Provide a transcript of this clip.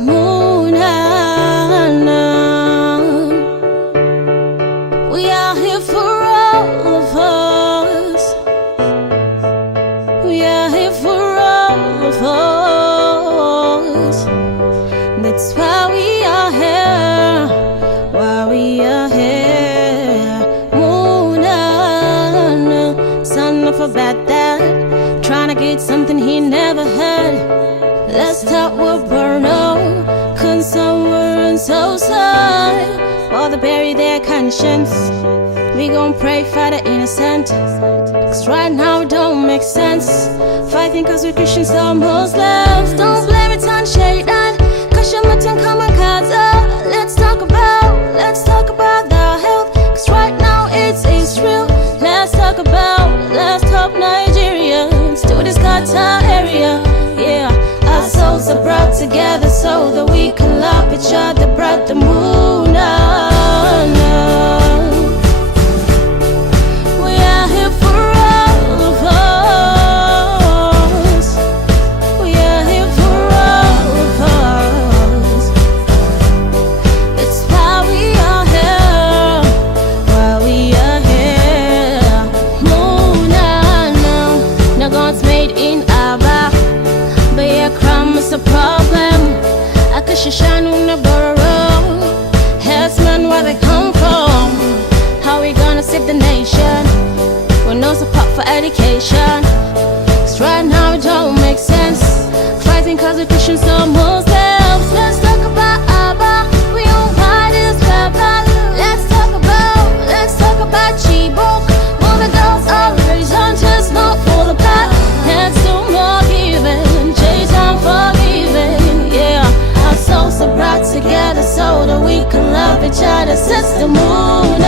Moonana. We are here for all of us. We are here for all of us. That's why we are here. Why we are here. Moonana. Son of a bad dad, trying to get something he never had. Let's talk with Bruno, concerned and so sad. While they bury their conscience, we gon' pray for the innocent. Cause right now it don't make sense, fighting cause we're Christians or Muslims. Don't blame it on Shaitan, cause you're mutin common kaza. Let's talk about the health, cause right now it's Israel. Let's talk Nigeria, let's do this Qatar area. Yeah, our souls are brought together so that we can love each other. Brought the moon on. We are here for all of us. We are here for all of us. That's why we are here. Why we are here. Moon on. Now God's made in Abba, but yeah, crime is a problem. I could shine on the borough. Herdsmen, where they come from? How we gonna save the nation with no support for education? Cause right now it don't make sense, fighting cause we're Christians or Muslims. Let's talk about Abba, we on this pepper. Let's talk about Chibok. All the girls are horizontal, not fall apart. Let's do more giving, chase on forgiving. Yeah, our souls are brought together so that we can love each other. Since the moon.